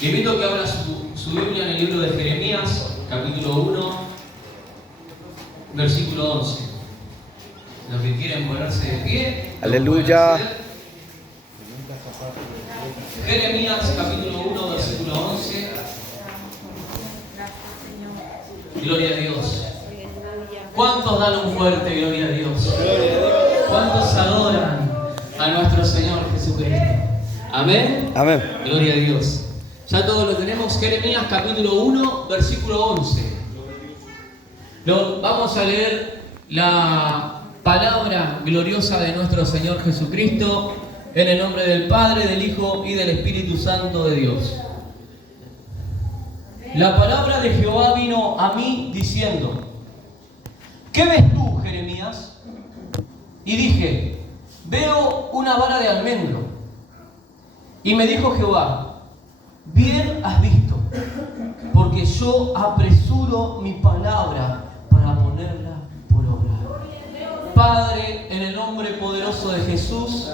Le invito a que abra su Biblia en el libro de Jeremías, capítulo 1, versículo 11. Los que quieren ponerse de pie. Aleluya. Jeremías, capítulo 1, versículo 11. Gloria a Dios. ¿Cuántos dan un fuerte gloria a Dios? ¿Cuántos adoran a nuestro Señor Jesucristo? Amén. Amén. Gloria a Dios. Ya todos lo tenemos. Jeremías capítulo 1, versículo 11. Vamos a leer la palabra gloriosa de nuestro Señor Jesucristo en el nombre del Padre, del Hijo y del Espíritu Santo de Dios. La palabra de Jehová vino a mí diciendo: ¿qué ves tú, Jeremías? Y dije: veo una vara de almendro. Y me dijo Jehová: bien has visto, porque yo apresuro mi palabra para ponerla por obra. Padre, en el nombre poderoso de Jesús,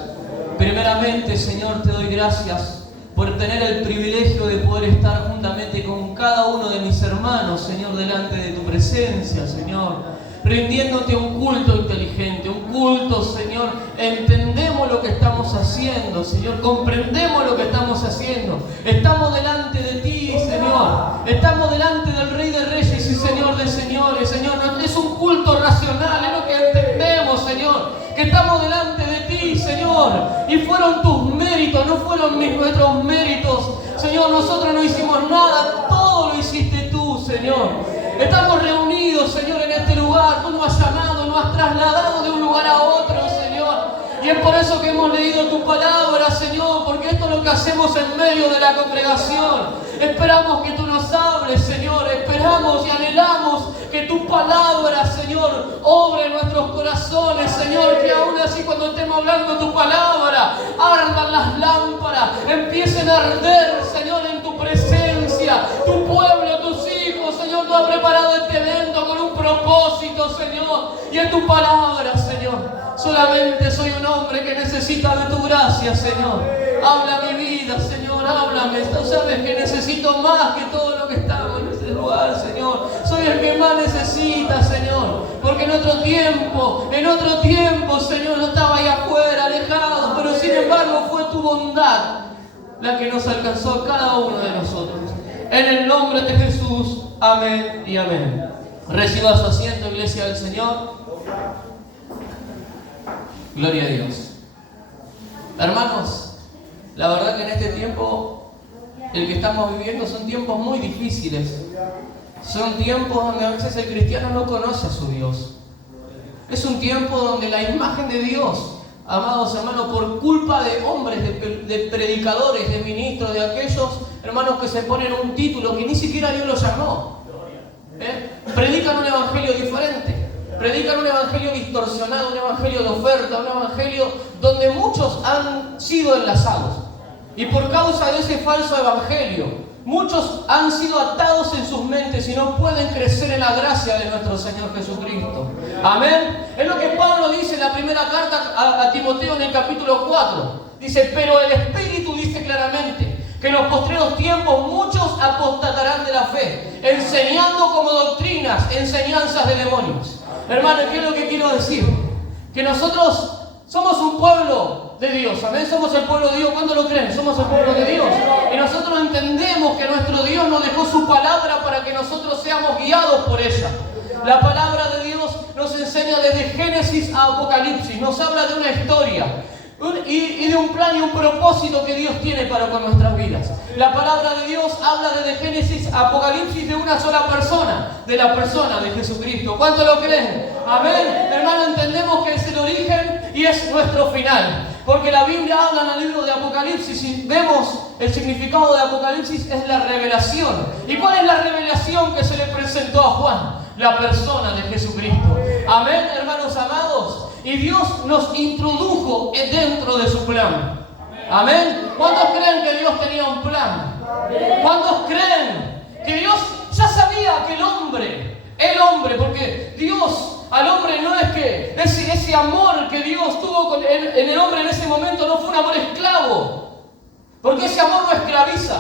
primeramente, Señor, te doy gracias por tener el privilegio de poder estar juntamente con cada uno de mis hermanos, Señor, delante de tu presencia, Señor, rindiéndote un culto inteligente, un culto, Señor, entendemos lo que estamos haciendo, Señor, comprendemos lo que estamos haciendo, estamos delante de ti, Señor, estamos delante del Rey de Reyes y Señor de Señores, Señor, no es un culto racional, es lo que entendemos, Señor, que estamos delante de ti, Señor, y fueron tus méritos, no fueron nuestros méritos, Señor, nosotros no hicimos nada, todo lo hiciste tú, Señor. Estamos reunidos, Señor, en este lugar. Tú nos has llamado, nos has trasladado de un lugar a otro, Señor. Y es por eso que hemos leído tu palabra, Señor, porque esto es lo que hacemos en medio de la congregación. Esperamos que tú nos hables, Señor. Esperamos y anhelamos que tu palabra, Señor, obre en nuestros corazones, Señor. Que aún así cuando estemos hablando tu palabra, ardan las lámparas, empiecen a arder, Señor, en tu presencia. Tu pueblo, tus hijos, Señor, tú has preparado este evento con un propósito, Señor. Y en tu palabra, Señor, solamente soy un hombre que necesita de tu gracia, Señor. Habla mi vida, Señor, háblame. Tú sabes que necesito más que todo lo que estamos en este lugar, Señor. Soy el que más necesita, Señor. Porque en otro tiempo, Señor, yo estaba ahí afuera, alejado. Pero sin embargo fue tu bondad la que nos alcanzó a cada uno de nosotros. En el nombre de Jesús, amén y amén. Reciba su asiento, iglesia del Señor. Gloria a Dios. Hermanos, la verdad que en este tiempo, el que estamos viviendo, son tiempos muy difíciles. Son tiempos donde a veces el cristiano no conoce a su Dios. Es un tiempo donde la imagen de Dios, amados hermanos, por culpa de hombres, de predicadores, de ministros, de aquellos hermanos que se ponen un título que ni siquiera Dios los llamó, predican un evangelio diferente. Predican un evangelio distorsionado, un evangelio de oferta, un evangelio donde muchos han sido enlazados. Y por causa de ese falso evangelio, muchos han sido atados en sus mentes y no pueden crecer en la gracia de nuestro Señor Jesucristo. Amén. Es lo que Pablo dice en la primera carta a Timoteo en el capítulo 4. Dice: pero el Espíritu dice claramente que en los postreros tiempos muchos apostatarán de la fe, enseñando como doctrinas, enseñanzas de demonios. Hermano, ¿qué es lo que quiero decir? Que nosotros somos un pueblo de Dios, amén, somos el pueblo de Dios. ¿Cuándo lo creen? Somos el pueblo de Dios. Y nosotros entendemos que nuestro Dios nos dejó su palabra para que nosotros seamos guiados por ella. La palabra de Dios nos enseña desde Génesis a Apocalipsis, nos habla de una historia y de un plan y un propósito que Dios tiene para con nuestras vidas. La palabra de Dios habla desde Génesis a Apocalipsis de una sola persona, de la persona de Jesucristo. ¿Cuánto lo creen? Amén. Hermano, entendemos que es el origen y es nuestro final. Porque la Biblia habla en el libro de Apocalipsis y vemos el significado de Apocalipsis es la revelación. ¿Y cuál es la revelación que se le presentó a Juan? La persona de Jesucristo. Amén, hermanos amados. Y Dios nos introdujo dentro de su plan. Amén. ¿Cuántos creen que Dios tenía un plan? ¿Cuántos creen que Dios ya sabía que el hombre, porque Dios al hombre no es que ese amor que Dios tuvo en el hombre en ese momento no fue un amor esclavo, porque ese amor no esclaviza.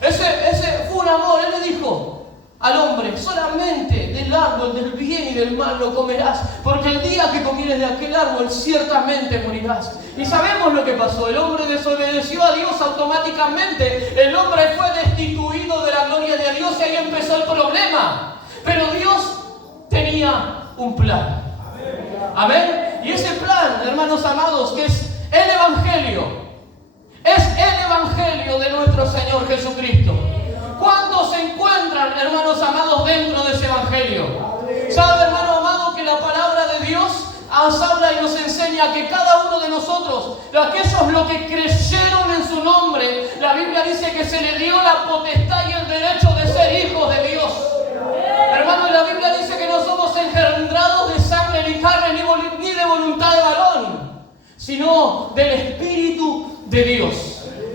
Ese fue un amor. Él le dijo al hombre: solamente del árbol del bien y del mal no comerás, porque el día que comieres de aquel árbol ciertamente morirás. Y sabemos lo que pasó. El hombre desobedeció a Dios automáticamente. El hombre fue destituido de la gloria de Dios y ahí empezó el problema. Pero Dios tenía un plan. Amén. Y ese plan, hermanos amados, que es el Evangelio, es el Evangelio de nuestro Señor Jesucristo. ¿Cuántos se encuentran, hermanos amados, dentro de ese Evangelio? ¿Sabe, hermano amado, que la palabra de Dios nos habla y nos enseña que cada uno de nosotros, aquellos los que creyeron en su nombre, la Biblia dice que se le dio la potestad y el derecho de ser hijos de Dios? Hermano, la Biblia dice que no somos engendrados de sangre ni carne ni de voluntad de varón, sino del Espíritu de Dios.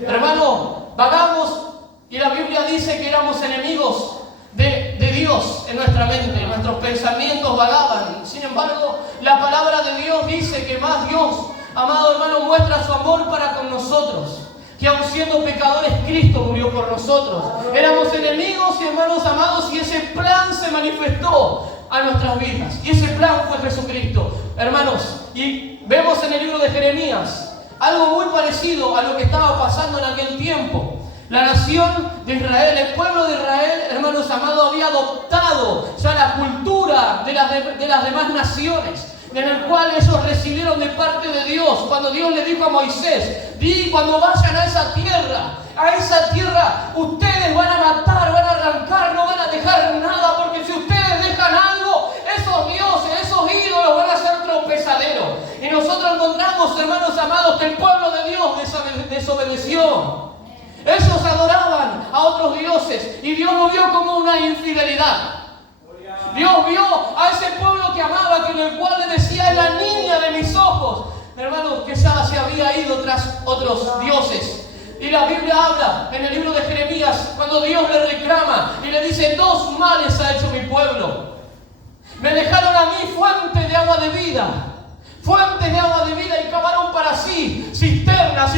Hermano, vagamos y la Biblia dice que éramos enemigos de Dios en nuestra mente, nuestros pensamientos vagaban. Sin embargo, la palabra de Dios dice que más Dios, amado hermano, muestra su amor para con nosotros, que aun siendo pecadores, Cristo murió por nosotros. Éramos enemigos, y hermanos amados, y ese plan se manifestó a nuestras vidas. Y ese plan fue Jesucristo. Hermanos, y vemos en el libro de Jeremías algo muy parecido a lo que estaba pasando en aquel tiempo. La nación de Israel, el pueblo de Israel, hermanos amados, había adoptado ya la cultura de las demás naciones, en el cual ellos recibieron de parte de Dios. Cuando Dios le dijo a Moisés: di, cuando vayan a esa tierra, ustedes van a matar, van a arrancar, no van a dejar nada, porque si ustedes dejan algo, esos dioses, esos ídolos van a ser tropezaderos. Y nosotros encontramos, hermanos amados, que el pueblo de Dios desobedeció. Ellos adoraban a otros dioses y Dios lo vio como una infidelidad. Dios vio a ese pueblo que amaba, que en el cual le decía: es la niña de mis ojos. Hermanos, que ya se había ido tras otros dioses. Y la Biblia habla en el libro de Jeremías, cuando Dios le reclama y le dice: dos males ha hecho mi pueblo. Me dejaron a mí fuente de agua de vida. Fuentes de agua de vida, y cavaron para sí cisternas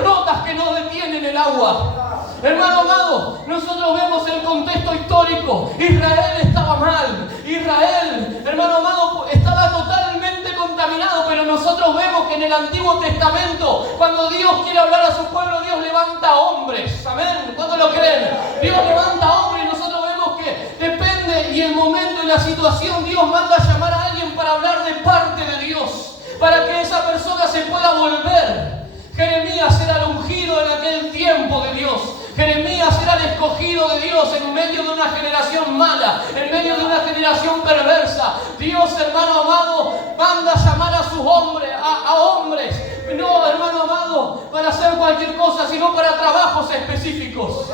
rotas que no detienen el agua. Hermano amado, nosotros vemos el contexto histórico. Israel estaba mal. Israel, hermano amado, estaba totalmente contaminado. Pero nosotros vemos que en el Antiguo Testamento, cuando Dios quiere hablar a su pueblo, Dios levanta hombres. Amén. ¿Cuántos lo creen? Dios levanta hombres, y nosotros vemos que depende y el momento y la situación, Dios manda a llamar a alguien para hablar de parte de Dios, para que esa persona se pueda volver. Jeremías era el ungido en aquel tiempo de Dios. Jeremías era el escogido de Dios en medio de una generación mala, en medio de una generación perversa. Dios, hermano amado, manda a llamar a sus hombres, a hombres, no, hermano amado, para hacer cualquier cosa, sino para trabajos específicos.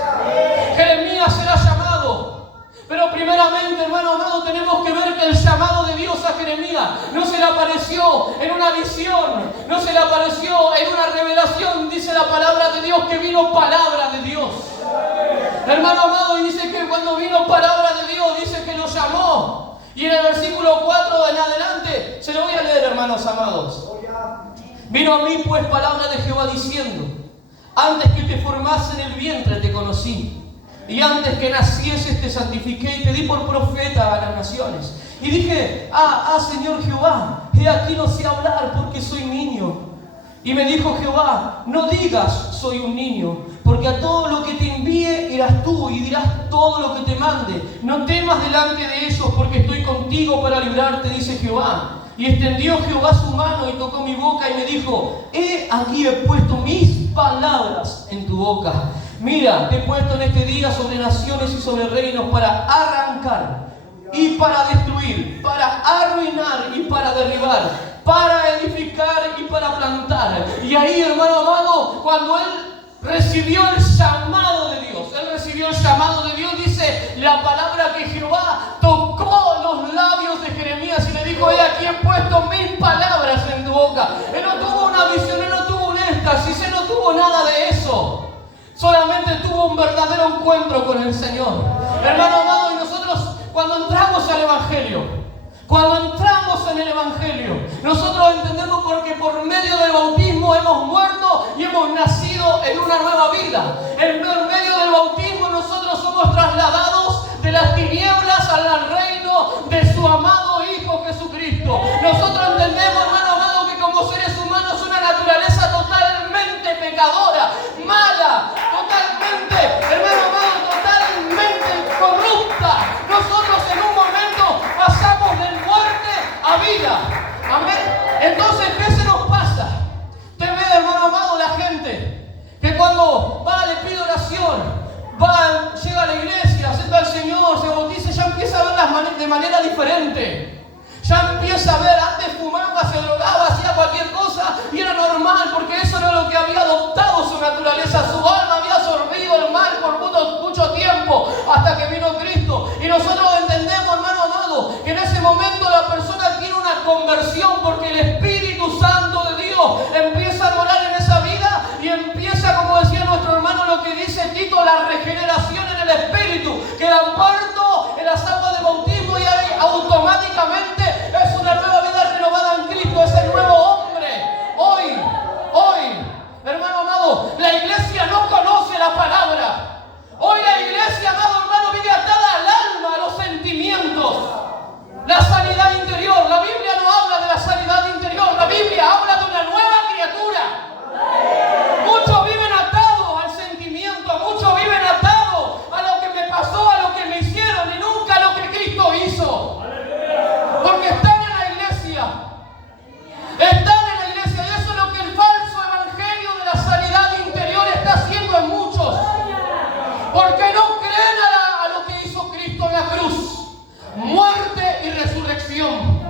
Jeremías era llamado. Pero primeramente, hermano amado, tenemos que ver que el llamado de Dios a Jeremías no se le apareció en una visión, no se le apareció en una revelación. Dice la palabra de Dios que vino palabra de Dios. Hermano amado, y dice que cuando vino palabra de Dios, dice que lo llamó. Y en el versículo 4 en adelante, se lo voy a leer, hermanos amados. Vino a mí pues palabra de Jehová diciendo: antes que te formase en el vientre te conocí, y antes que nacieses te santifiqué y te di por profeta a las naciones. Y dije: Señor Jehová, he aquí no sé hablar porque soy niño. Y me dijo Jehová: no digas soy un niño, porque a todo lo que te envíe irás tú y dirás todo lo que te mande. No temas delante de ellos, porque estoy contigo para librarte, dice Jehová. Y extendió Jehová su mano y tocó mi boca y me dijo: he aquí he puesto mis palabras en tu boca. Mira, te he puesto en este día sobre naciones y sobre reinos para arrancar y para destruir, para arruinar y para derribar, para edificar y para plantar. Y ahí, hermano amado, cuando él recibió el llamado de Dios, dice la palabra que Jehová tocó los labios de Jeremías y le dijo: he aquí he puesto mis palabras en tu boca. Él no tuvo una visión, él no tuvo un éxtasis, él no tuvo nada de eso. Solamente tuvo un verdadero encuentro con el Señor. Hermano amado, y nosotros cuando entramos al Evangelio, en el Evangelio, nosotros entendemos porque por medio del bautismo hemos muerto y hemos nacido en una nueva vida. En medio del bautismo trasladados de las tinieblas al reino de su amado Hijo Jesucristo. Nosotros entendemos, hermano amado, que como seres humanos una naturaleza totalmente pecadora, mala, totalmente, hermano amado, totalmente corrupta. Nosotros en un momento pasamos de muerte a vida. Amén. Entonces, ¿qué se nos pasa? Usted ve, hermano amado, la gente que cuando va, le pide oración, va, llega a la iglesia, acepta al Señor, se bautiza, ya empieza a ver de manera diferente. Ya empieza a ver, antes fumaba, se drogaba, hacía cualquier cosa y era normal, porque eso era lo que había adoptado su naturaleza. Su alma había absorbido el mal por mucho tiempo, hasta que vino Cristo. Y nosotros entendemos, hermano amado, que en ese momento la persona tiene una conversión, porque el Espíritu Santo de Dios empieza a morar en esa vida y empieza, como decía nuestro hermano, lo que dice Tito, la regeneración en el Espíritu. Queda muerto en las aguas de bautismo y ahí automáticamente es una nueva vida renovada en Cristo, es el nuevo hombre. Hoy, hermano amado, la iglesia no conoce la palabra. Hoy la iglesia, amado hermano, vive atada al alma, a los sentimientos. La sanidad interior, la Biblia no habla de la sanidad interior, la Biblia habla de una nueva criatura. Muchos viven atados al sentimiento, muchos viven atados a lo que me pasó, a lo que me hicieron y nunca a lo que Cristo hizo. Porque están en la iglesia. Están en la iglesia y eso es lo que el falso evangelio de la sanidad interior está haciendo en muchos. Porque no creen a lo que hizo Cristo en la cruz. Muerte y resurrección.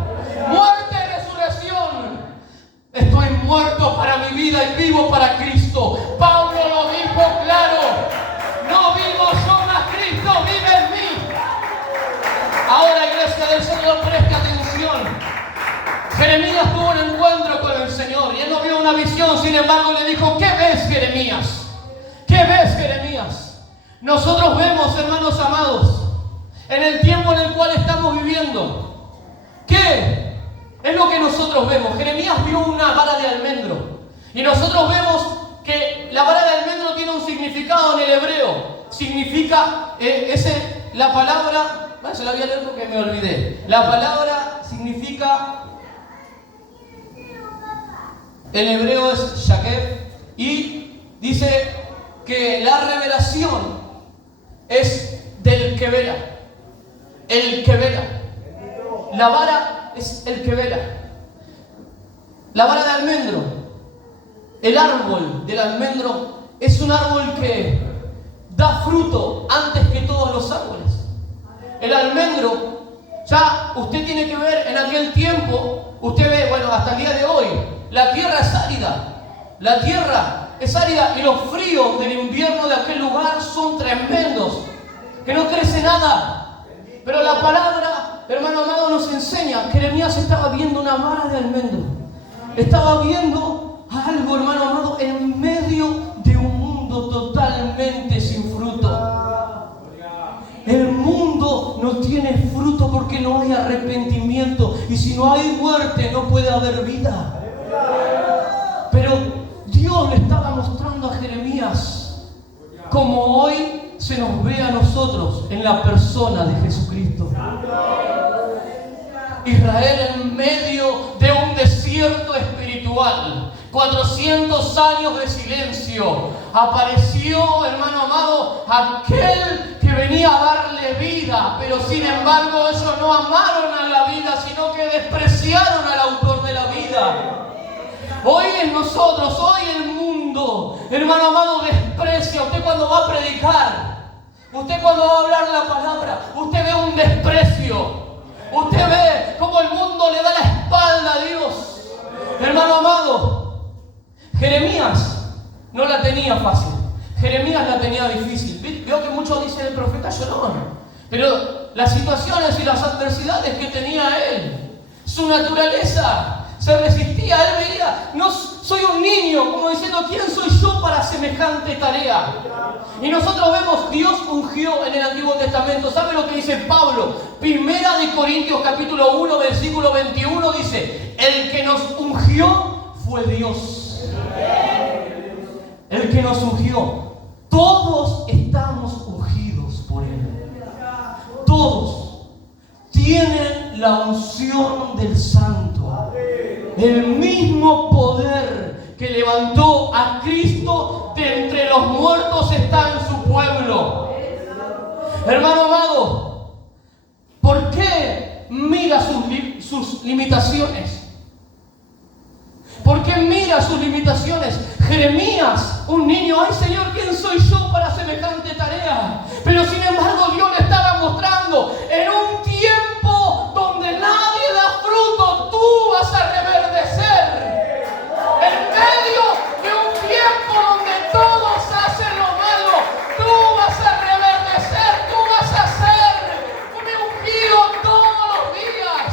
Muerte y resurrección. Estoy muerto para mi vida y vivo para Cristo. Pablo lo dijo claro. No vivo yo, mas Cristo vive en mí. Ahora, iglesia del Señor, preste atención. Jeremías tuvo un encuentro con el Señor y él no vio una visión. Sin embargo, le dijo: ¿qué ves, Jeremías? ¿Qué ves, Jeremías? Nosotros vemos, hermanos amados, en el tiempo en el cual estamos viviendo, ¿qué es lo que nosotros vemos? Jeremías vio una vara de almendro y nosotros vemos que la vara de almendro tiene un significado en el hebreo. Significa, la palabra, se la voy a leer porque me olvidé. La palabra significa, en hebreo es Shakef, y dice que la revelación es del que vela. El que vela. La vara es el que vela. La vara de almendro, el árbol del almendro, es un árbol que da fruto antes que todos los árboles. El almendro, ya usted tiene que ver en aquel tiempo, usted ve, bueno, hasta el día de hoy, la tierra es árida. La tierra es árida y los fríos del invierno de aquel lugar son tremendos, que no crece nada. Pero la palabra, hermano amado, nos enseña. Jeremías estaba viendo una vara de almendro. Estaba viendo algo, hermano amado, en medio de un mundo totalmente sin fruto. El mundo no tiene fruto porque no hay arrepentimiento. Y si no hay muerte, no puede haber vida. Pero Dios le estaba mostrando a Jeremías como hoy se nos ve a nosotros en la persona de Jesucristo. Israel en medio de un desierto espiritual, 400 años de silencio, apareció, hermano amado, aquel que venía a darle vida, pero sin embargo ellos no amaron a la vida, sino que despreciaron al autor de la vida. Hoy en nosotros, hoy el mundo, hermano amado, desprecia. Usted cuando va a predicar, usted cuando va a hablar la palabra, usted ve un desprecio. Usted ve cómo el mundo le da la espalda a Dios. Hermano amado, Jeremías no la tenía fácil. Jeremías la tenía difícil. Veo que muchos dicen el profeta llorón, pero las situaciones y las adversidades que tenía él, su naturaleza, se resistía. Él veía, no soy un niño, como diciendo, ¿quién soy yo para semejante tarea? Y nosotros vemos, Dios ungió en el Antiguo Testamento. ¿Sabe lo que dice Pablo? Primera de Corintios capítulo 1 versículo 21 dice: el que nos ungió fue Dios. El que nos ungió. Todos estamos ungidos por Él. la unción del Santo. El mismo poder que levantó a Cristo de entre los muertos está en su pueblo. Hermano amado, ¿por qué mira sus limitaciones? ¿Por qué mira sus limitaciones? Jeremías, un niño, ay Señor, ¿quién soy yo para semejante tarea? Pero sin embargo Dios le estaba mostrando, en un tiempo donde nadie da fruto, tú vas a reverdecer. En medio de un tiempo donde todos hacen lo malo, tú vas a reverdecer, tú vas a ser un ungido todos los días.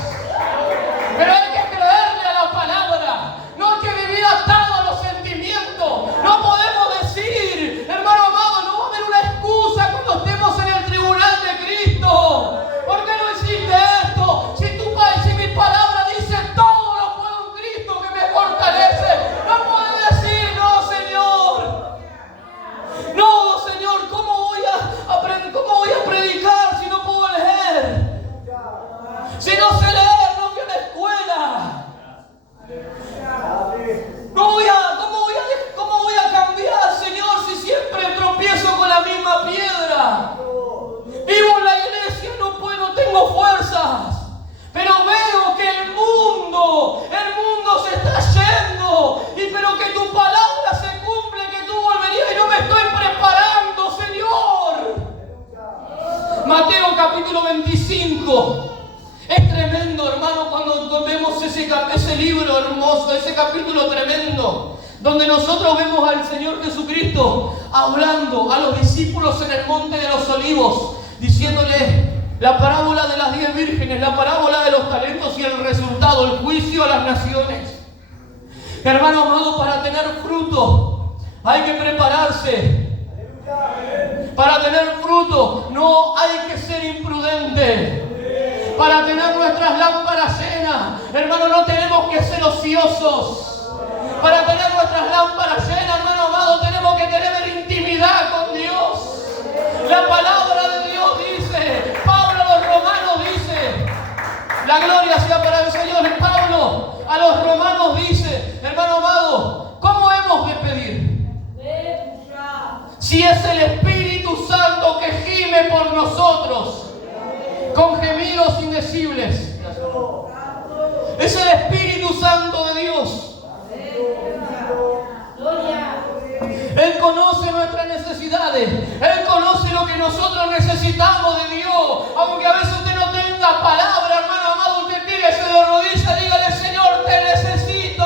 Pero hay que creerle a la palabra. No hay que vivir atado a los sentimientos. No podemos decir, hermano amado, no va a haber una excusa cuando estemos en el tribunal de Cristo. ¿Por qué no hiciste esto? Si mi palabra dice todo lo puedo en Cristo que me fortalece. No puedes decir, no Señor. No Señor, ¿cómo voy a predicar si no puedo leer? Si no sé leer, no fui a la escuela. ¿Cómo voy a cambiar, Señor, si siempre tropiezo con la misma piedra? Vivo en la iglesia, no tengo fuerzas. Pero veo que el mundo se está yendo. Pero que tu palabra se cumple, que tú volverías y yo me estoy preparando, Señor. Mateo capítulo 25. Es tremendo, hermano, cuando vemos ese libro hermoso, ese capítulo tremendo, donde nosotros vemos al Señor Jesucristo hablando a los discípulos en el monte de los olivos, diciéndoles la parábola de las 10 vírgenes, la parábola de los talentos y el resultado, el juicio a las naciones. Hermano amado, para tener fruto hay que prepararse. Para tener fruto no hay que ser imprudente. Para tener nuestras lámparas llenas, hermano, no tenemos que ser ociosos. Para tener nuestras lámparas llenas, hermano amado, tenemos que tener intimidad con Dios. La palabra de Dios dice, Pablo a los romanos dice, la gloria sea para el Señor. Pablo a los romanos dice, hermano amado, ¿cómo hemos de pedir? Si es el Espíritu Santo que gime por nosotros con gemidos indecibles. Es el Espíritu Santo de Dios. Él conoce nuestras necesidades. Él conoce lo que nosotros necesitamos de Dios. Aunque a veces usted no tenga palabra, hermano amado, usted tírese de rodillas y dígale, Señor, te necesito.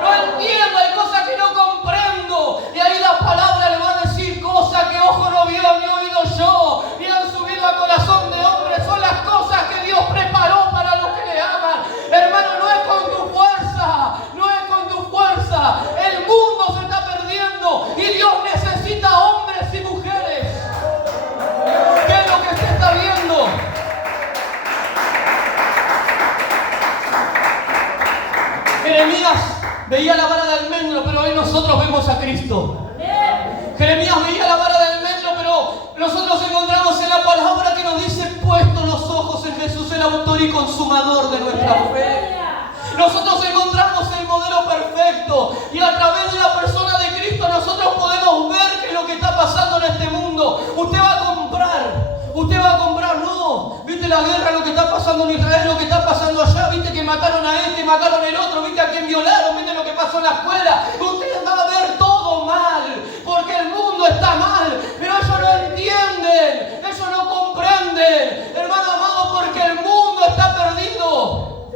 No entiendo, hay cosas que no comprendo. Y ahí la palabra le va a decir cosas que ojo no vio ni oído yo, ni han subido a corazón de hombre. Son las cosas que Dios preparó para los que le aman. Hermano, no es con tu fuerza, no es con tu fuerza. El mundo se está perdiendo y Dios necesita hombres y mujeres. ¿Qué es lo que se está viendo? Jeremías veía la vara de almendro, pero hoy nosotros vemos a Cristo. Jeremías veía la vara de almendro, pero nosotros encontramos en la palabra que nos dice, puestos los ojos en Jesús, el autor y consumador de nuestra fe. Nosotros encontramos el modelo perfecto y a través de la persona de Cristo nosotros podemos ver qué es lo que está pasando en este mundo. Usted va a comprar, no. ¿Viste la guerra, lo que está pasando en Israel, lo que está pasando allá? ¿Viste que mataron a este, mataron al otro? ¿Viste a quién violaron? ¿Viste lo que pasó en la escuela? Usted va a ver todo mal, porque el mundo está mal, pero ellos no entienden, ellos no comprenden, hermano amado, porque el mundo está perdido.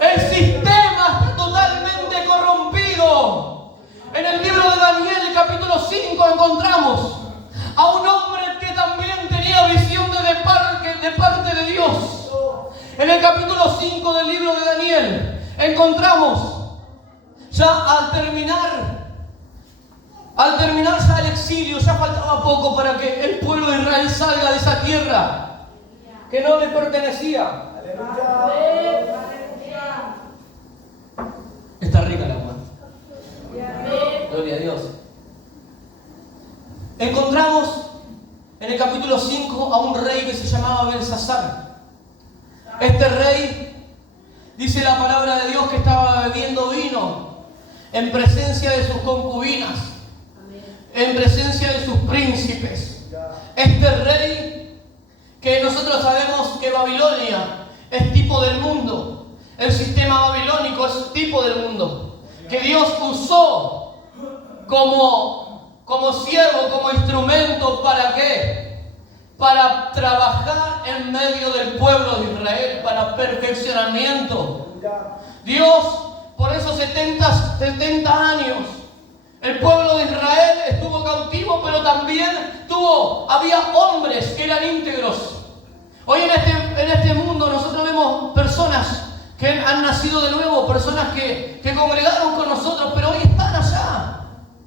El sistema está totalmente corrompido. En el libro de Daniel, el capítulo 5, encontramos a un hombre que también tenía visión de parte de Dios. En el capítulo 5 del libro de Daniel encontramos ya al terminar ya el exilio, ya faltaba poco para que el pueblo de Israel salga de esa tierra que no le pertenecía. Está rica la muerte. Gloria a Dios. Encontramos en el capítulo 5 a un rey que se llamaba Belsasar. Este rey, dice la palabra de Dios, que estaba bebiendo vino en presencia de sus concubinas, en presencia de sus príncipes. Este rey, que nosotros sabemos que Babilonia es tipo del mundo, el sistema babilónico es tipo del mundo, que Dios usó como siervo, como instrumento, ¿para qué? Para trabajar en medio del pueblo de Israel, para perfeccionamiento. Dios, por esos 70 años, el pueblo de Israel estuvo cautivo, pero también había hombres que eran íntegros. Hoy en este mundo nosotros vemos personas que han nacido de nuevo, personas que congregaron con nosotros, pero hoy están allá.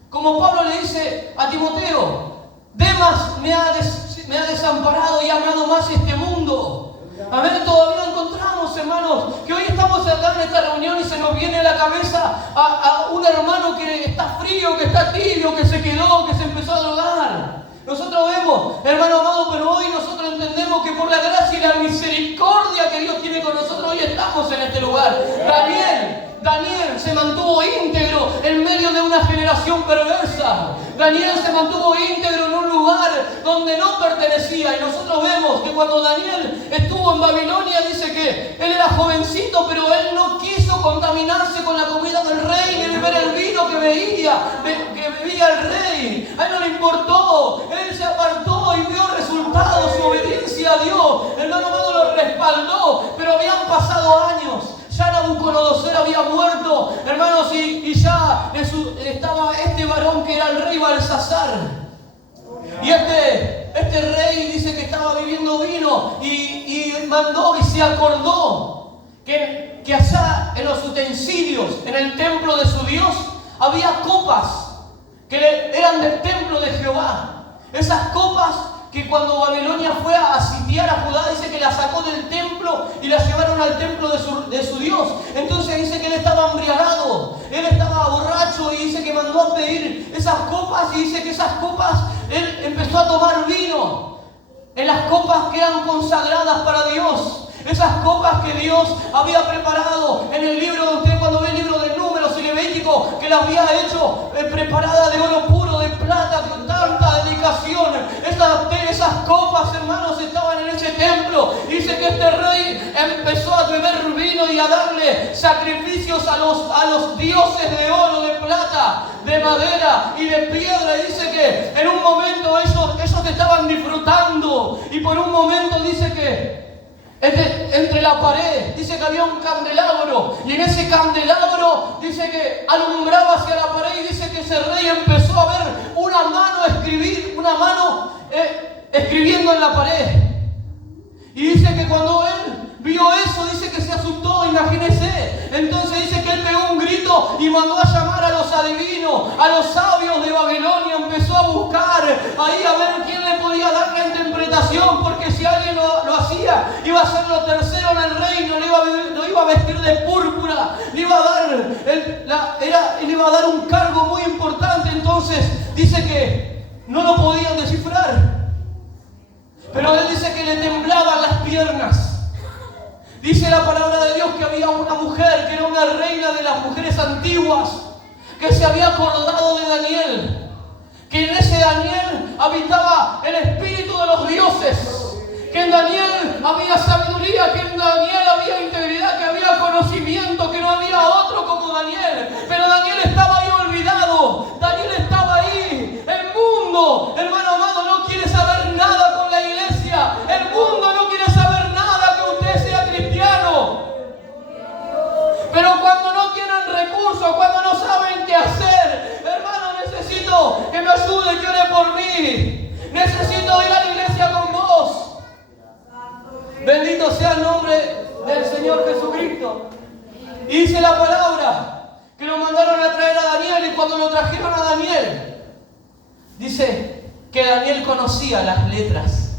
Como Pablo le dice a Timoteo, Demas me ha desamparado y ha amado más este mundo. Amén. Todavía encontramos, hermanos, que hoy estamos acá en esta reunión y se nos viene a la cabeza a un hermano que está frío, que está tibio, que se quedó, que se empezó a drogar. Nosotros vemos, hermano amado, pero hoy nosotros entendemos que por la gracia y la misericordia que Dios tiene con nosotros, hoy estamos en este lugar. Daniel se mantuvo íntegro en medio de una generación perversa. Daniel se mantuvo íntegro en un lugar donde no pertenecía. Y nosotros vemos que cuando Daniel estuvo en Babilonia, dice que él era jovencito, pero él no quiso contaminarse con la comida del rey, ni beber el vino que bebía el rey. A él no le importó. Él se apartó y vio resultados, su obediencia a Dios. El hermano amado lo respaldó, pero habían pasado años. Ya Nabucodonosor había muerto, hermanos, y ya estaba este varón que era el rey Belsasar. Y este rey dice que estaba bebiendo vino y mandó y se acordó que allá en los utensilios, en el templo de su Dios, había copas que eran del templo de Jehová. Esas copas que cuando Babilonia fue a sitiar a Judá, dice que las sacó del templo y las llevaron al templo de su Dios. Entonces dice que él estaba embriagado, él estaba borracho, y dice que mandó a pedir esas copas, y dice que esas copas, él empezó a tomar vino en las copas que eran consagradas para Dios. Esas copas que Dios había preparado en el libro de usted, cuando ve el libro de Números y Levítico, que las había hecho preparada de oro puro, de plata, con tanta dedicación. Esas copas, hermanos, estaban en ese templo. Dice que este rey empezó a beber vino y a darle sacrificios a los dioses de oro, de plata, de madera y de piedra. Y dice que en un momento ellos estaban disfrutando, y por un momento dice que entre la pared, dice que había un candelabro, y en ese candelabro dice que alumbraba hacia la pared, y dice que ese rey empezó a ver una mano escribiendo en la pared. Y dice que cuando él vio eso, dice que se asustó, imagínese. Entonces dice que él pegó un grito y mandó a llamar a los adivinos, a los sabios de Babilonia. Empezó a buscar ahí a ver quién le podía dar la interpretación, porque si alguien lo hacía, iba a ser lo tercero en el reino, lo iba a vestir de púrpura, le iba a dar un cargo muy importante. Entonces dice que no lo podían descifrar. Pero él dice que le temblaban las piernas. Dice la palabra de Dios que había una mujer que era una reina de las mujeres antiguas, que se había acordado de Daniel, que en ese Daniel habitaba el espíritu de los dioses, que en Daniel había sabiduría, que en Daniel había integridad, que había conocimiento, que no había otro como Daniel. Pero Daniel estaba ahí olvidado, Daniel estaba ahí. El mundo, hermano amado, no quiere saber nada con la iglesia. El mundo no quiere saber nada que usted sea cristiano. Pero cuando no tienen recursos, cuando no saben qué hacer, hermano, necesito que me ayude, que ore por mí. Necesito ir a la iglesia con vos. Bendito sea el nombre del Señor Jesucristo. Y dice la palabra que lo mandaron a traer a Daniel, y cuando lo trajeron a Daniel, dice que Daniel conocía las letras,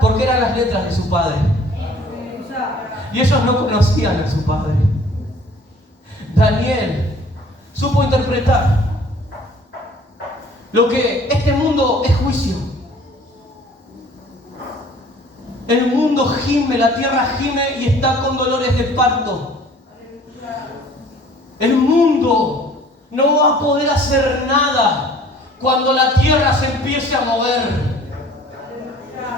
porque eran las letras de su padre. Y ellos no conocían a su padre. Daniel supo interpretar lo que este mundo es juicio. El mundo gime, la tierra gime y está con dolores de parto. El mundo no va a poder hacer nada cuando la tierra se empiece a mover.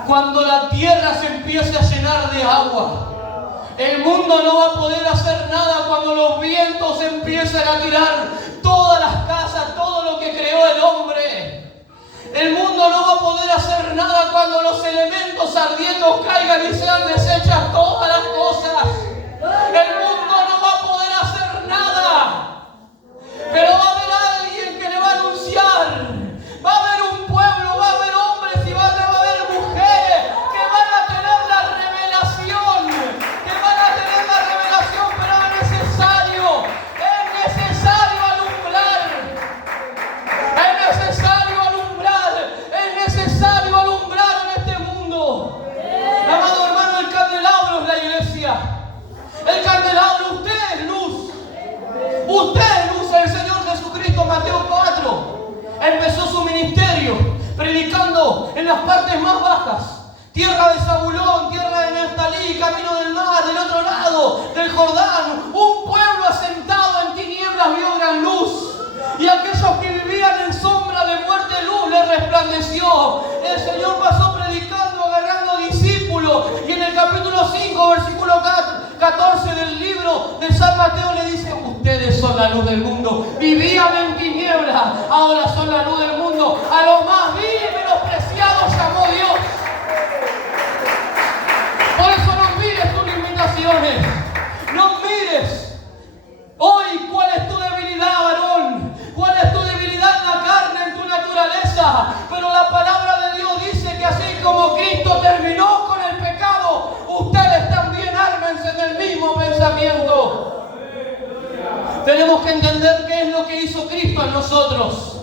Cuando la tierra se empiece a llenar de agua. El mundo no va a poder hacer nada cuando los vientos empiecen a tirar todas las casas, todo lo que creó el hombre. El mundo no va a poder hacer nada cuando los elementos ardiendo caigan y sean deshechas todas las cosas. El mundo no va a poder hacer nada. Pero va a haber alguien que le va a anunciar. Va a haber un pueblo, va a haber hombres y va a haber mujeres que van a tener la revelación. Que van a tener la revelación, pero es necesario alumbrar. Es necesario alumbrar en este mundo. Amado hermano, el candelabro es la iglesia. El candelabro, usted es luz. Usted es luz. El Señor Jesucristo, Mateo 4, empezó su ministerio predicando en las partes más bajas. Tierra de Zabulón, tierra de Neftalí, camino del mar, del otro lado del Jordán. Un pueblo asentado en tinieblas vio gran luz. Y aquellos que vivían en sombra de muerte, luz les resplandeció. El Señor pasó predicando, agarrando discípulos. Y en el capítulo 5, versículo 14 del libro de San Mateo le dice: ustedes son la luz del mundo. Vivían en tinieblas, ahora son la luz del mundo. A los más vil y menospreciados llamó Dios. Por eso no mires tus limitaciones. No mires hoy cuál es tu debilidad, varón. Cuál es tu debilidad en la carne, en tu naturaleza. Pero la palabra de Dios dice que así como Cristo terminó con el pecado, ustedes también ármense en el mismo pensamiento. Tenemos que entender qué es lo que hizo Cristo en nosotros.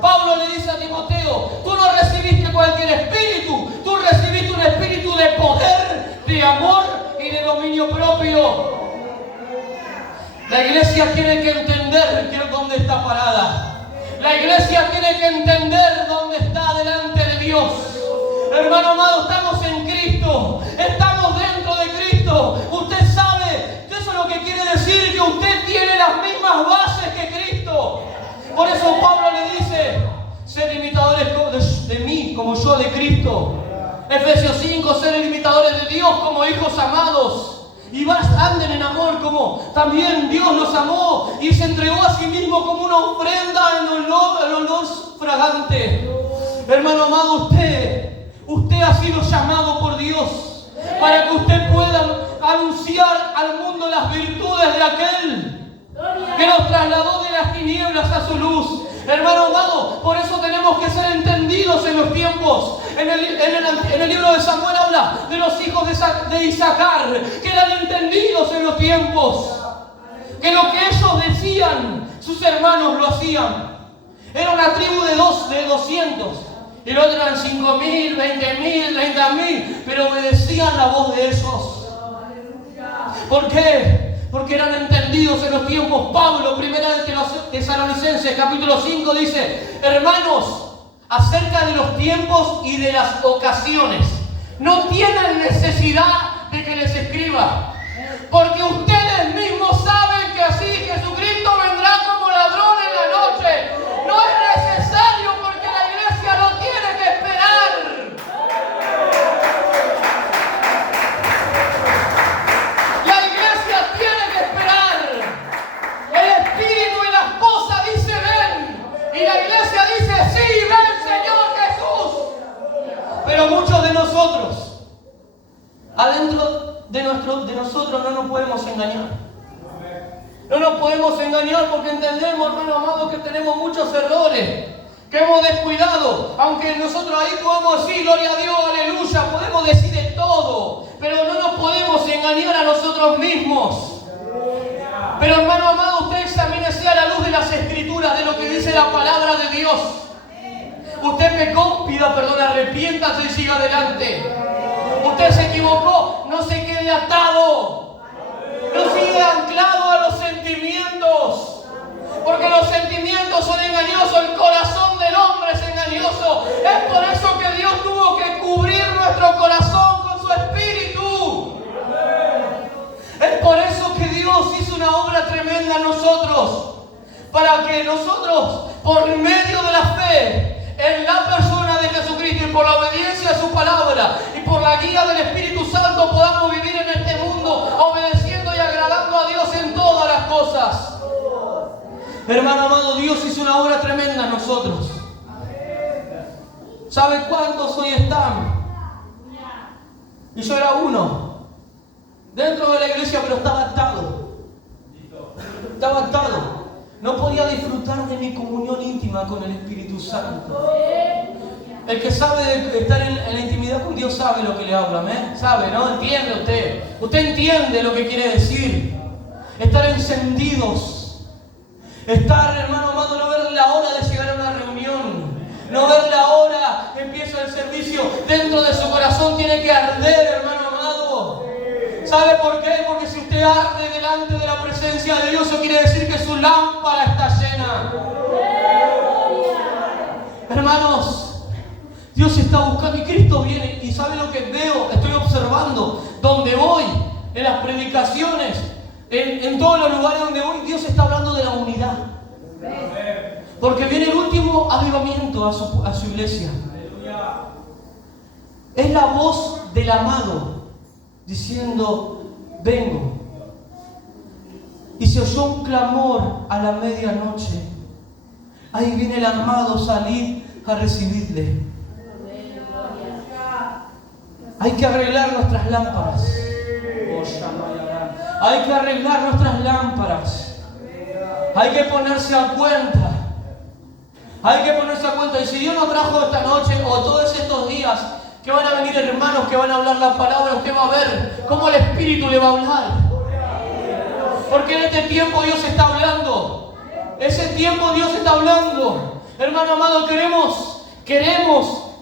Pablo le dice a Timoteo: tú no recibiste cualquier espíritu, tú recibiste un espíritu de poder, de amor y de dominio propio. La iglesia tiene que entender dónde está parada. La iglesia tiene que entender dónde está delante de Dios. Hermano amado, estamos en Cristo. Estamos dentro de Cristo. Usted sabe, eso es lo que quiere decir, que usted tiene las mismas bases que Cristo. Por eso Pablo le dice: sed imitadores de mí como yo de Cristo. Efesios 5, sed imitadores de Dios como hijos amados. Y anden en amor como también Dios nos amó y se entregó a sí mismo como una ofrenda en olor fragante. Hermano amado, usted ha sido llamado por Dios para que usted pueda anunciar al mundo las virtudes de aquel que nos trasladó de las tinieblas a su luz. Hermano amado, por eso tenemos que ser entendidos en los tiempos. En el libro de Samuel habla de los hijos de Isaacar, que eran entendidos en los tiempos. Que lo que ellos decían, sus hermanos lo hacían. Era una tribu de 200. Y el otro eran 5.000, 20.000, 30.000. Pero obedecían la voz de esos. ¿Por qué? Porque eran entendidos en los tiempos. Pablo, primera de los Tesalonicenses, capítulo 5, dice: hermanos, acerca de los tiempos y de las ocasiones, no tienen necesidad de que les escriba, porque ustedes mismos saben que así Jesucristo vendrá como ladrón en la noche. No es necesario, porque la iglesia no tiene que esperar. La iglesia tiene que esperar. El Espíritu y la esposa dice ven, y la iglesia dice sí, ven Señor Jesús. Pero muchos de nosotros, adentro de nosotros no nos podemos engañar. No nos podemos engañar porque entendemos, hermano amado, que tenemos muchos errores, que hemos descuidado. Aunque nosotros ahí podemos decir gloria a Dios, aleluya, podemos decir de todo, pero no nos podemos engañar a nosotros mismos. Pero hermano amado, usted examínese a la luz de las Escrituras, de lo que dice la palabra de Dios. Usted pecó, pida perdón, arrepiéntase y siga adelante. Usted se equivocó, no se quede atado. No siga anclado a los sentimientos. Porque los sentimientos son engañosos, el corazón del hombre es engañoso. Es por eso que Dios tuvo que cubrir nuestro corazón con su Espíritu. tremenda en nosotros, para que nosotros, por medio de la fe en la persona de Jesucristo y por la obediencia a su palabra y por la guía del Espíritu Santo, podamos vivir en este mundo obedeciendo y agradando a Dios en todas las cosas. Hermano amado, Dios hizo una obra tremenda en nosotros. ¿Sabe cuántos hoy están? Y yo era uno dentro de la iglesia, pero estaba atado. Estaba atado. No podía disfrutar de mi comunión íntima con el Espíritu Santo. El que sabe de estar en la intimidad con Dios sabe lo que le habla, ¿eh? Sabe, ¿no? Entiende usted. Usted entiende lo que quiere decir. Estar encendidos. Estar, hermano amado, no ver la hora de llegar a una reunión. No ver la hora que empieza el servicio. Dentro de su corazón tiene que arder, hermano amado. ¿Sabe por qué? Porque si usted arde delante de la presencia de Dios, eso quiere decir que su lámpara está llena. Hermanos, Dios está buscando y Cristo viene. Y ¿sabe lo que veo? Estoy observando. Donde voy, en las predicaciones, en todos los lugares donde voy, Dios está hablando de la unidad. Porque viene el último avivamiento a su iglesia. Es la voz del amado diciendo: vengo. Y se oyó un clamor a la medianoche. Ahí viene el amado, salid a recibirle. Hay que arreglar nuestras lámparas. Hay que arreglar nuestras lámparas. Hay que ponerse a cuenta. Hay que ponerse a cuenta. Y si Dios nos trajo esta noche o todos estos días, que van a venir hermanos que van a hablar la palabra, usted va a ver cómo el Espíritu le va a hablar. Porque en este tiempo Dios está hablando. Ese tiempo Dios está hablando. Hermano amado, queremos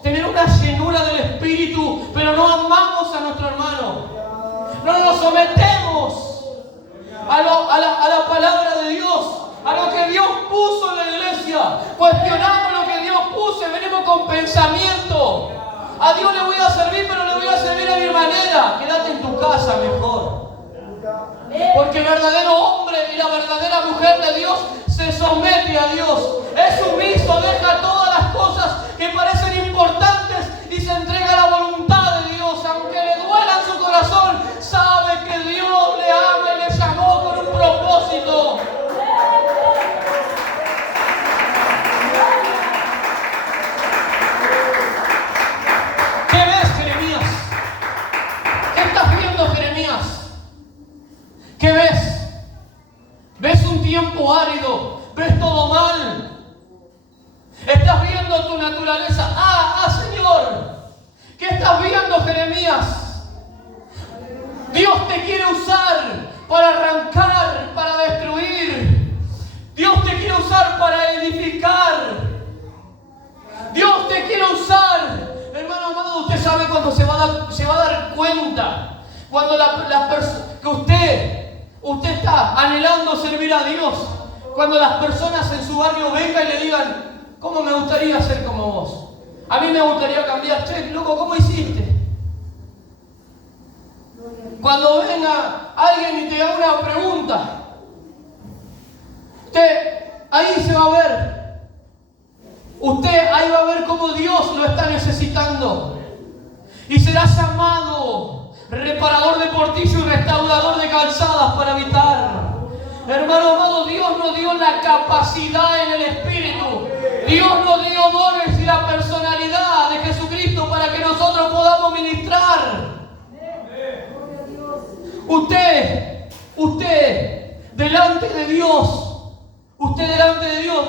tener una llenura del Espíritu, pero no amamos a nuestro hermano. No nos sometemos a la palabra de Dios, a lo que Dios puso en la iglesia. Cuestionamos lo que Dios puso y venimos con pensamiento. A Dios le voy a servir, pero le voy a servir a mi manera. Quédate en tu casa mejor. Porque el verdadero hombre y la verdadera mujer de Dios se somete a Dios. Es sumiso, deja todas las cosas que parecen importantes y se entrega a la voluntad de Dios. Aunque le duela en su corazón, sabe que Dios le ama y le llamó con un propósito. ¿Qué ves, Jeremías? ¿Qué estás viendo, Jeremías? ¿Qué ves? ¿Ves un tiempo árido? ¿Ves todo mal? ¿Estás viendo tu naturaleza? Señor, ¿qué estás viendo, Jeremías? Dios te quiere usar para arrancar, para destruir. Dios te quiere usar para edificar. Dios te quiere usar. Hermano amado, usted sabe cuando se va a dar cuenta. Cuando que usted está anhelando servir a Dios. Cuando las personas en su barrio vengan y le digan: ¿cómo me gustaría ser como vos? A mí me gustaría cambiar. Che, loco, ¿cómo hiciste? Cuando venga alguien y te haga una pregunta, usted ahí se va a ver. Usted ahí va a ver cómo Dios lo está necesitando. Y será llamado reparador de portillo y restaurador de calzadas para habitar. Hermano amado, Dios nos dio la capacidad en el Espíritu. Dios nos dio dones y la personalidad de Jesucristo para que nosotros podamos ministrar. Usted delante de Dios,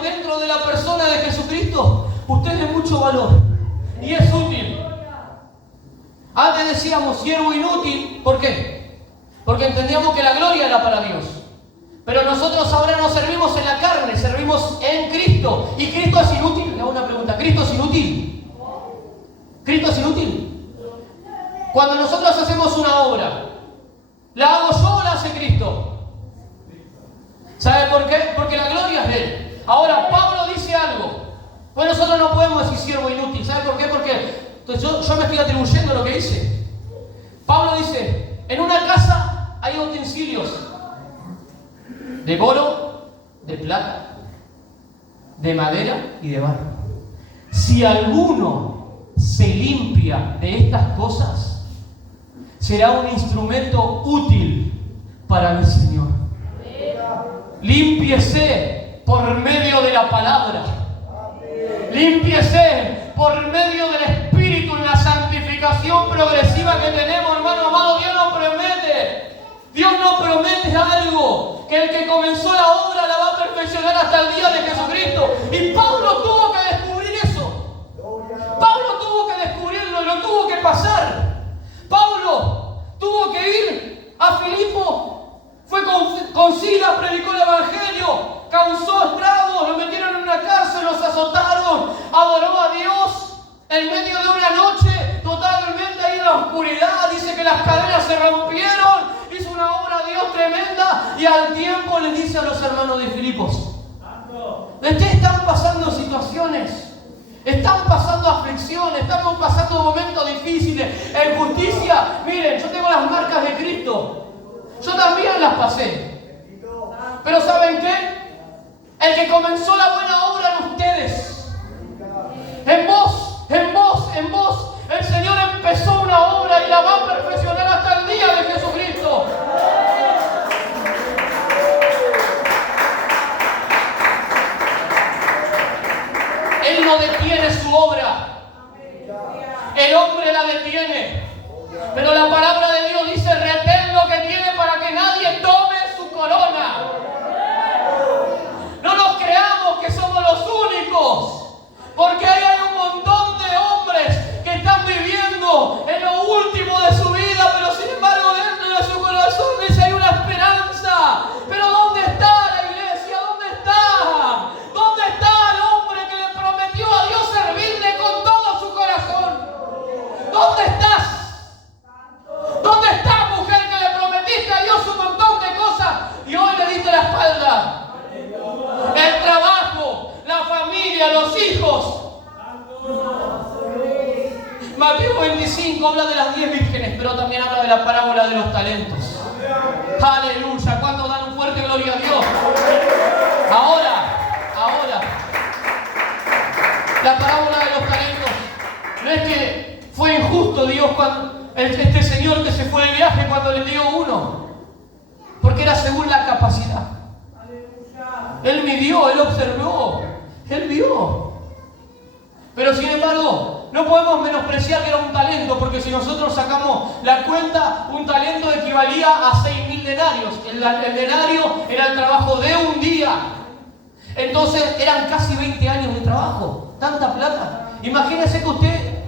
dentro de la persona de Jesucristo, usted es de mucho valor y es útil. Antes decíamos siervo inútil. ¿Por qué? Porque entendíamos que la gloria era para Dios. Pero nosotros ahora no servimos en la carne, servimos en Cristo. ¿Y Cristo es inútil? Le hago una pregunta. ¿Cristo es inútil? ¿Cristo es inútil? Cuando nosotros hacemos una obra, ¿la hago yo o la hace Cristo? ¿Sabe por qué? Porque la gloria es de Él. Ahora, Pablo dice algo. Pues nosotros no podemos decir siervo inútil. ¿Sabe por qué? Porque yo me estoy atribuyendo lo que dice. Pablo dice: en una casa hay utensilios. de oro, de plata, de madera y de barro. Si alguno se limpia de estas cosas, será un instrumento útil para el Señor. Límpiese por medio de la palabra. Límpiese por medio del Espíritu en la santificación progresiva que tenemos, hermano amado. Dios no promete algo, que el que comenzó la obra la va a perfeccionar hasta el día de Jesucristo. Y Pablo tuvo que descubrir eso. Pablo tuvo que descubrirlo y lo tuvo que pasar. Pablo tuvo que ir a Filipo, fue con Silas, predicó el Evangelio, causó estragos, lo metieron en una cárcel, los azotaron, adoró a Dios en medio de una noche totalmente ahí en la oscuridad. Dice que las cadenas se rompieron, hizo una obra a Dios tremenda, y al tiempo les dice a los hermanos de Filipos: ustedes están pasando situaciones, están pasando aflicciones, estamos pasando momentos difíciles en justicia. Miren, yo tengo las marcas de Cristo, yo también las pasé, pero ¿saben qué? El que comenzó la buena obra en ustedes, en vos, el Señor empezó una obra y la va a perfeccionar hasta el día de Jesucristo. Él no detiene su obra, el hombre la detiene, pero la palabra de Dios dice: retén lo que tiene para que nadie tome su corona. No nos creamos que somos los únicos, porque hay un montón de hombres que están viviendo en lo último de su vida, pero sin embargo dentro de su corazón dice: hay una esperanza. Pero ¿dónde está la iglesia? ¿Dónde está? ¿Dónde está el hombre que le prometió a Dios servirle con todo su corazón? ¿Dónde estás? ¿Dónde estás, mujer, que le prometiste a Dios un montón de cosas y hoy le diste la espalda? El trabajo, la familia, los hijos. Mateo 25 habla de las 10 vírgenes, pero también habla de la parábola de los talentos. Aleluya. ¿Cuántos dan un fuerte gloria a Dios? Ahora, la parábola de los talentos no es que fue injusto Dios cuando este señor que se fue de viaje cuando le dio uno, porque era según la capacidad. Él midió, él observó, él vio. Pero sin embargo, no podemos menospreciar que era un talento, porque si nosotros sacamos la cuenta, un talento equivalía a 6.000 denarios. El denario era el trabajo de un día. Entonces eran casi 20 años de trabajo. Tanta plata. Imagínese que usted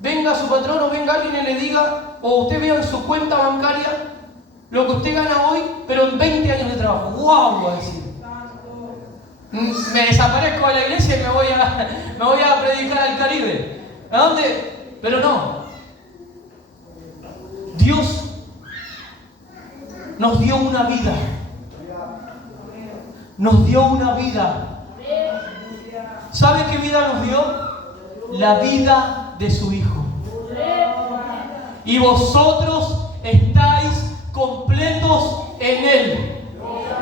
venga a su patrón o venga alguien y le diga, o usted vea en su cuenta bancaria lo que usted gana hoy, pero en 20 años de trabajo. ¡Wow! Va a decir. Me desaparezco de la iglesia y me voy a predicar al Caribe. ¿A dónde? Pero no. Dios nos dio una vida. Nos dio una vida. ¿Sabe qué vida nos dio? La vida de su Hijo. Y vosotros estáis completos en Él.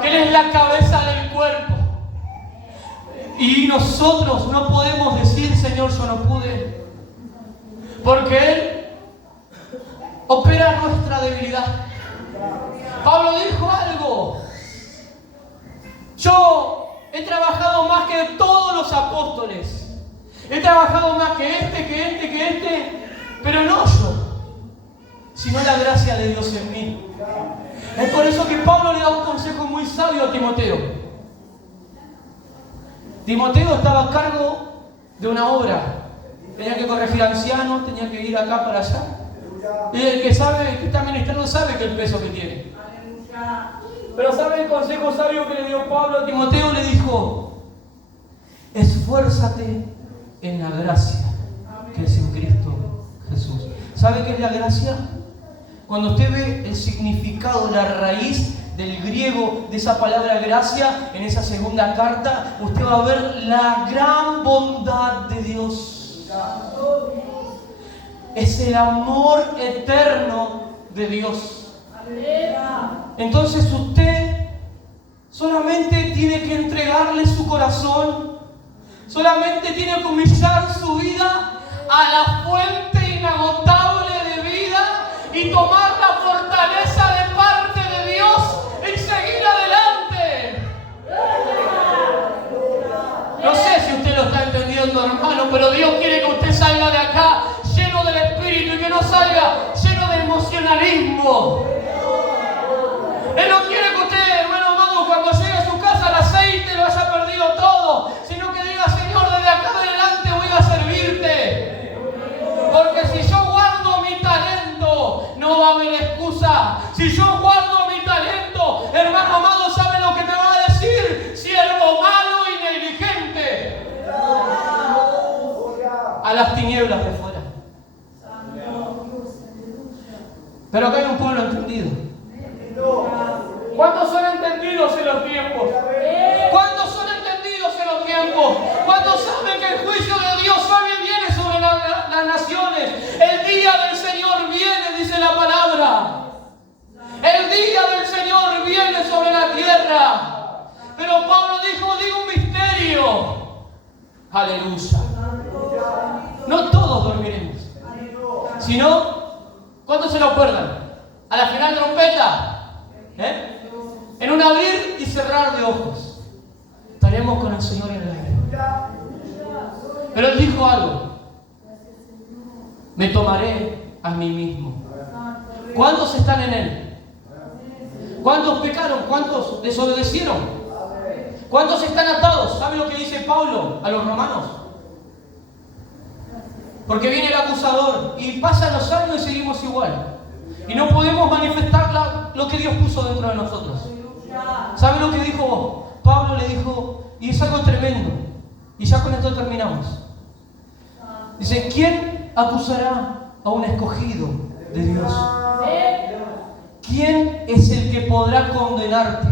Él es la cabeza del cuerpo. Y nosotros no podemos decir: Señor, yo no pude, porque Él opera nuestra debilidad. Pablo dijo algo: yo he trabajado más que todos los apóstoles, he trabajado más que este, pero no yo, sino la gracia de Dios en mí. Es por eso que Pablo le da un consejo muy sabio a Timoteo. Timoteo estaba a cargo de una obra. Tenía que corregir ancianos, tenía que ir acá para allá. Y el que está ministrando sabe que el peso que tiene. Pero ¿sabe el consejo sabio que le dio Pablo a Timoteo? Le dijo: esfuérzate en la gracia que es en Cristo Jesús. ¿Sabe qué es la gracia? Cuando usted ve el significado, la raíz del griego de esa palabra gracia, en esa segunda carta, usted va a ver la gran bondad de Dios. Es el amor eterno de Dios. Entonces usted Solamente tiene que entregarle su corazón. Solamente tiene que humillar su vida a la fuente inagotable de vida y tomar la fortaleza de parte de Dios y seguir adelante. No sé si usted lo está entendiendo, hermano, pero Dios quiere que usted salga de acá lleno del Espíritu y que no salga lleno de emocionalismo. Él no quiere que usted, hermano amado, cuando llegue a su casa al aceite lo haya perdido todo, sino que diga: Señor, desde acá adelante voy a servirte. Porque si yo guardo mi talento, no va a haber excusa. Si yo guardo mi talento, hermano amado, ¿sabe lo que me va a decir? Siervo malo y negligente. A las tinieblas de fuera. Pero acá hay un pueblo entendido. ¿Cuántos son entendidos en los tiempos? ¿Cuántos son entendidos en los tiempos? ¿Cuántos saben que el juicio de Dios viene sobre las naciones? El día del Señor viene, dice la palabra. El día del Señor viene sobre la tierra. Pero Pablo digo un misterio. Aleluya. No todos dormiremos. Si no, ¿cuántos se lo acuerdan? A la final trompeta. En un abrir y cerrar de ojos estaremos con el Señor en el aire. Pero Él dijo algo: me tomaré a mí mismo. ¿Cuántos están en Él? ¿Cuántos pecaron? ¿Cuántos desobedecieron? ¿Cuántos están atados? ¿Sabe lo que dice Pablo a los romanos? Porque viene el acusador y pasan los años y seguimos igual. Y no podemos manifestar lo que Dios puso dentro de nosotros. ¿Sabe lo que dijo Pablo? Le dijo, y es algo tremendo, y ya con esto terminamos. Dice: ¿quién acusará a un escogido de Dios? ¿Quién es el que podrá condenarte?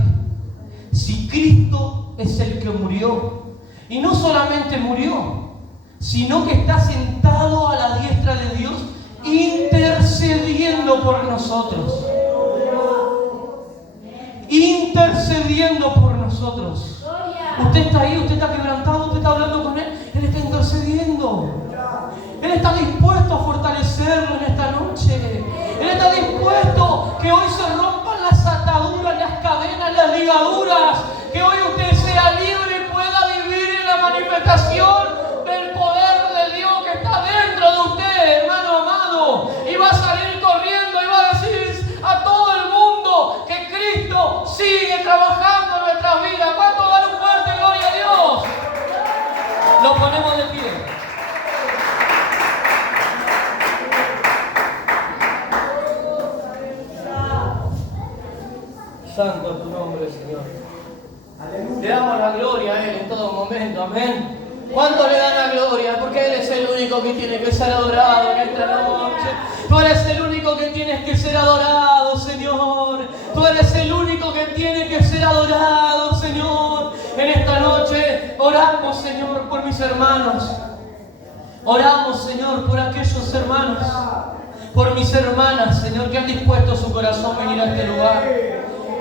Si Cristo es el que murió, y no solamente murió, sino que está sentado a la diestra de Dios, intercediendo por nosotros. Intercediendo por nosotros. Usted está ahí, usted está quebrantado, usted está hablando con Él, Él está intercediendo. Él está dispuesto a fortalecerlo en esta noche. Él está dispuesto que hoy se rompan las ataduras, las cadenas, las ligaduras. Que hoy usted sea libre y pueda vivir en la manifestación del poder de Dios que está dentro de usted, hermano amado. Y va a salir corriendo y va a decir a todo el mundo que Cristo sigue trabajando en nuestras vidas. ¿Cuánto dan un fuerte gloria a Dios? Lo ponemos de pie. Santo es tu nombre, Señor. Le damos la gloria a Él en todo momento, amén. ¿Cuánto le dan la gloria? Porque Él es el único que tiene que ser adorado en esta noche. Tú eres el único que tienes que ser adorado, Señor. Tú eres el único que tiene que ser adorado, Señor. En esta noche oramos, Señor, por mis hermanos. Oramos, Señor, por aquellos hermanos, por mis hermanas, Señor, que han dispuesto su corazón a venir a este lugar.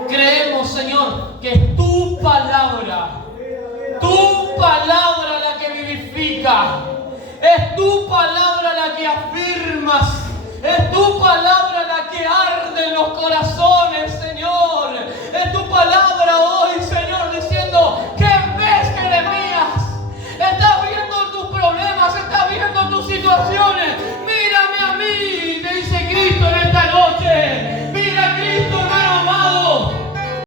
Creemos, Señor, que es tu palabra la que vivifica, es tu palabra la que afirmas, es tu palabra la que arde en los corazones.